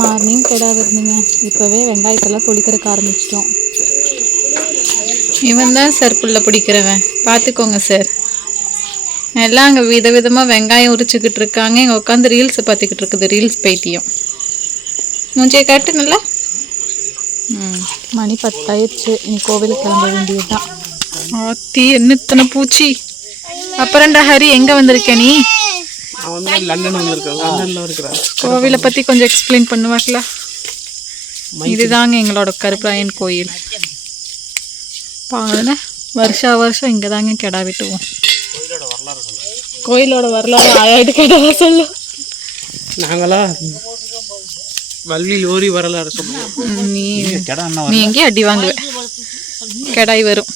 Morning கிடா விருந்துங்க. இப்போவே வெங்காயத்தெல்லாம் தொளிக்கிறக்க ஆரம்பிச்சிட்டோம். இவன் தான் சார் புல்லை பிடிக்கிறவன், பார்த்துக்கோங்க சார். எல்லாம் அங்கே விதவிதமாக வெங்காயம் உரிச்சுக்கிட்டு இருக்காங்க. இங்கே உட்காந்து ரீல்ஸை பார்த்துக்கிட்டு இருக்குது. ரீல்ஸ் பைத்தியம். மூஞ்சியை காட்டு நல்லா. மணி 10 ஆயிடுச்சு. இனி கோவிலுக்கு கிளம்ப வேண்டியது தான். ஆத்தி என்ன இத்தனை பூச்சி. அப்புறம்டா ஹரி, எங்கே வந்திருக்க நீ? கோவிலை பற்றி கொஞ்சம் எக்ஸ்பிளைன் பண்ணுவாங்களா? இதுதாங்க எங்களோட கருப்பராயன் கோயில். பாருங்க, வருஷம் இங்கே தாங்க கிடா வெட்டுவோம். கோயிலோட வரலாறு ஆயாயிட்டு கிடா சொல்லு. நாங்களா வள்ளி லோரி வரலாறு சொல்லுவோம். நீ எங்கேயும் அடி வாங்குவ. கிடாய் வரும்.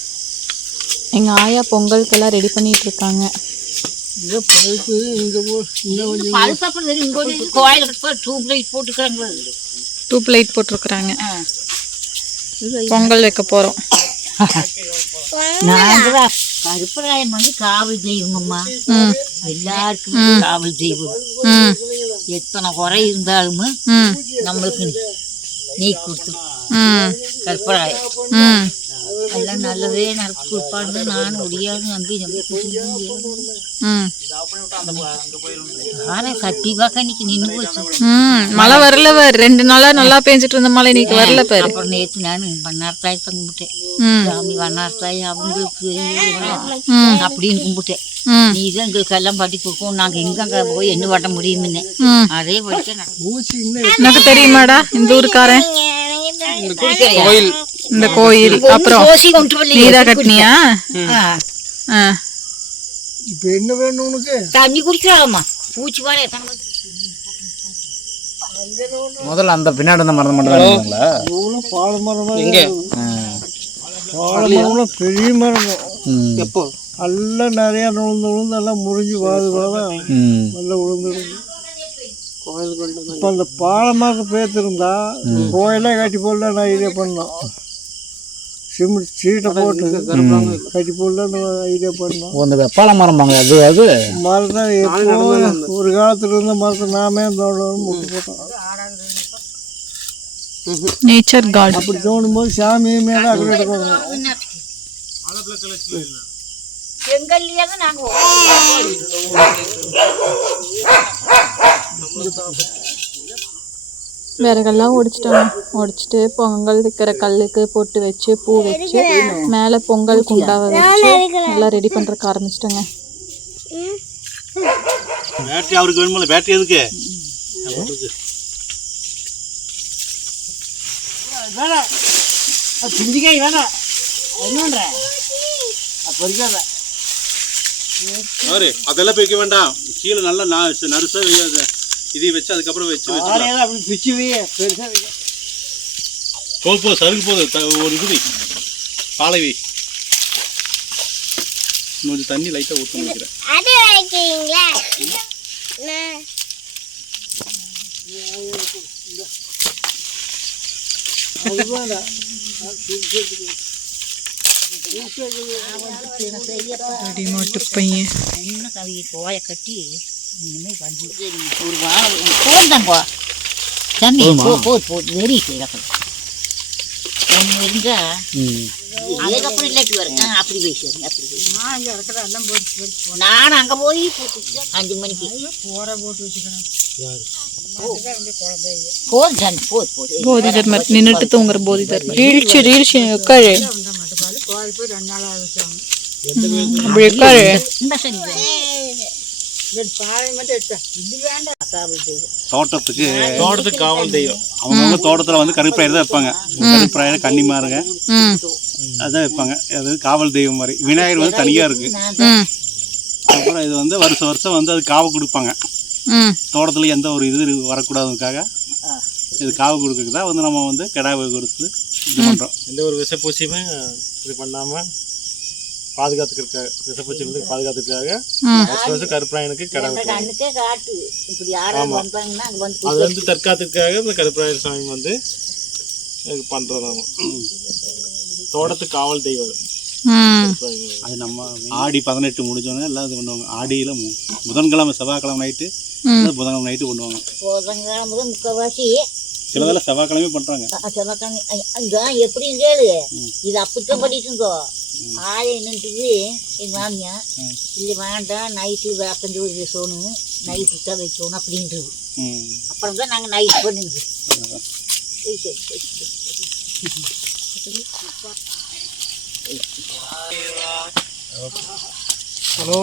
எங்கள் ஆயா பொங்கலுக்கெல்லாம் ரெடி பண்ணிட்டு இருக்காங்க. டூப் லைட் போட்டிருக்கிறாங்க. பொங்கல் வைக்க போகிறோம். கருப்பராயன் வந்து காவல் தெய்வங்கம்மா. எல்லாருக்குமே காவல் தெய்வம். எத்தனை குறை இருந்தாலும் நம்மளுக்கு நீ கொடுத்து கருப்பராயன் எல்லாம் நல்லதே நடத்தி கொடுப்பான்னு நான் முடியாது நம்பி ஆனா சட்டி பார்க்க இன்னைக்கு நின்று போச்சு. மழை வரல. 2 நாளா நல்லா பெஞ்சிட்டு இருந்த மழை இன்னைக்கு வரல பாரு. அப்புறம் நேற்று நான் வண்ணார்த்தாய் கும்பிட்டேன். சாமி வண்ணார்த்தாய் அவங்களுக்கு அப்படின்னு கும்பிட்டேன். நீ தான் எங்களுக்கு எல்லாம் பாட்டி கொடுக்கும். நாங்க எங்க போய் என்ன பண்ண முடியும்னு அதே படிக்க எனக்கு தெரியுமாடா இந்த ஊருக்காரன். இந்த கோயில் அப்புறம் நீதா கட்டினியா? இப்ப என்ன வேணும் உனக்கு? தண்ணி குடிக்கலாமா? பூச்சி பாரு. முதல்ல அந்த பின்னாடி இருந்த மரம் மட்டும் தான் பாலை மரம். எங்க பாலை மரம் பெரிய மரம். எப்போ எல்லாம் நிறைய விழுந்து எல்லாம் முறிஞ்சு நல்லா விழுந்துருது. இப்போ அந்த பாலை மரத்தை பேத்திருந்தா கோயிலே கட்டி போடல. நான் இதே பண்ணோம். சிமெண்ட் சீட்டை போட்டு கட்டி போடல ஐடியா பண்ணோம். அந்த வெப்பாள மரம் அது மரத்தை எப்போ ஒரு காலத்துல இருந்த மரத்தை நாமே முட்டு போட்டோம். நேச்சர் கார்டன் அப்படி தோணும் போது சாமி மேல அக்கறை எடுக்கணும். விறகெல்லாம் ஒடிச்சிட்டு பொங்கல் வைக்கிற கல்லுக்கு பொட்டு வச்சு பூ வச்சு மேலே பொங்கல் குண்டாவை வச்சு எல்லாம் ரெடி பண்ணுறக்கு ஆரம்பிச்சிட்டோங்க. பேட்டரி அவருக்கு வேணுமில்ல? பேட்டரி எதுக்கு? அதெல்லாம் வைக்க வேண்டாம். கீழே நல்லா நறுசா இதை வச்சு அதுக்கப்புறம் வச்சு போது சருக்கு போகுது. ஒரு இது பாலைவி கொஞ்சம் தண்ணி லைட்டாக ஊற்ற நினைக்கிறேன். கோய கட்டி ஒரு போதாங்கோ தண்ணி போது வெறி ஒன்று இருந்தா அதுக்கப்புறம் இல்லாட்டி வரும். அப்படி பேசுறேன். நான் அங்கே போய் 5 மணிக்கு போட்டு வச்சுக்கிறேன். போதி தர்மர் நின்றுட்டு தூங்குற போதி தர்மர் ரீல்ச்சி உட்காரு. அப்படி உட்காரு. தோட்டத்துக்கு காவல் தெய்வம். அவங்க தோட்டத்துல வந்து கருப்பராயர் தான் வைப்பாங்க. கருப்பராயர் கன்னிமாருங்க அதான் வைப்பாங்க. அது காவல் தெய்வம் மாதிரி. விநாயகர் வந்து தனியா இருக்கு. அப்புறம் இது வந்து வருஷம் வந்து அது காவல் கொடுப்பாங்க. தோட்டத்துல எந்த ஒரு இது வரக்கூடாதுக்காக இது காவல் கொடுக்கறதுக்கு தான் வந்து நம்ம வந்து கிடாவை கொடுத்து இது பண்றோம். எந்த ஒரு விஷ பூச்சியுமே இது பண்ணாம பாதுகாத்துக்கிறதுக்காக, விஷப்பூச்சி வந்து பாதுகாத்துக்காக வருஷம் கருப்பராயனுக்கு கிடா அது வந்து தற்காத்துக்காக இந்த கருப்பராயன் சாமி வந்து பண்றோம். தோட்டத்து காவல் தெய்வம் அது நம்ம ஆடி 18 முடிஞ்சோடனே எல்லாம் இது பண்ணுவாங்க. ஆடியில் புதன்கிழமை செவ்வாய்க்கிழமை நைட்டு புதன்கிழமை நைட்டு பண்ணுவாங்க. புதன்கிழமை முக்கால்வாசி சிலதெல்லாம் செவ்வாய்க்கிழமை பண்ணுறாங்க. செவ்வாய்க்கிழமை இதான் எப்படி கேளு, இது அப்படித்தான் பண்ணிட்டு இருந்தோம். ஆளை என்னன்றது எங்கள் மாமியா இல்லை வேண்டாம், நைட்டு வேப்பஞ்சோறு வைக்கணும், நைட்டு தான் வைக்கணும் அப்படின்றது. அப்புறம் தான் நாங்கள் நைட் பண்ணிடுது. ஹலோ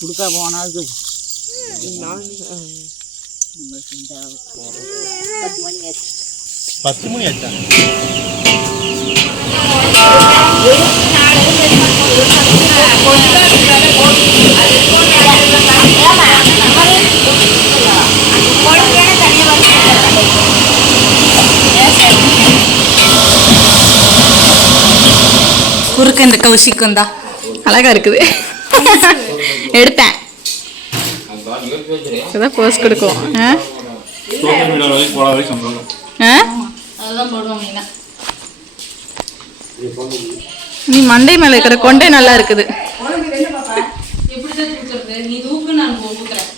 கொடுக்க போனாது 10 மணி ஆச்சா? குறுக்க இந்த கௌஷிக்கும் தான் அழகா இருக்குது. எடுத்தேன் இதான் போஸ்ட் கொடுக்கும். அதுதான் போடுவோம். நீ மண்டை மேல இருக்கிற கொண்டை நல்லா இருக்குது. எப்படி தான் நீ தூக்கு நான் ஊத்துறேன்.